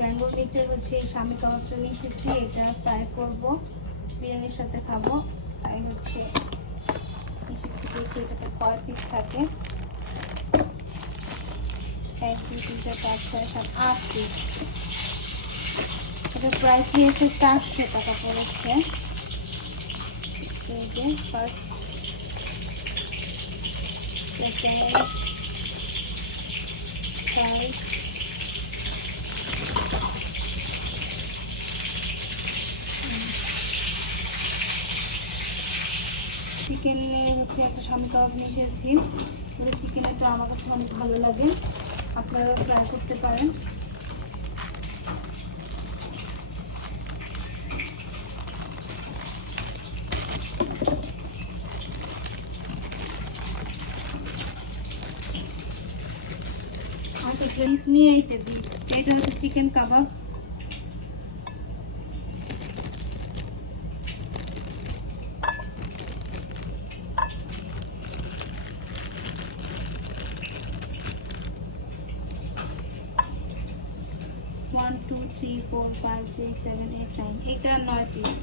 ম্যাঙ্গো মিটের হচ্ছে স্বামী কাবাবটা নিয়ে এসেছি, এটা ফ্রাই করবো, বিরিয়ানির সাথে খাবো। তাই হচ্ছে এসেছি, দেখি এটাতে কয় পিস থাকে। 1 2 3 4 5 6 7 8 পিস। এটা প্রাইস নিয়েছে 400 টাকা পড়েছে। এই যে ফার্স্ট, সেকেন্ড, থার্ড, চিকেনের হচ্ছে একটা স্বামী কাবাব নিয়ে এসেছি। চিকেনটা আমার কাছে অনেক ভালো লাগে, আপনারাও ট্রাই করতে পারেন। আর তো নিয়ে আইতে দিই, এটা হচ্ছে চিকেন কাবাব। One, two, three, four, five, six, seven, eight, nine. এটা 9 পিস।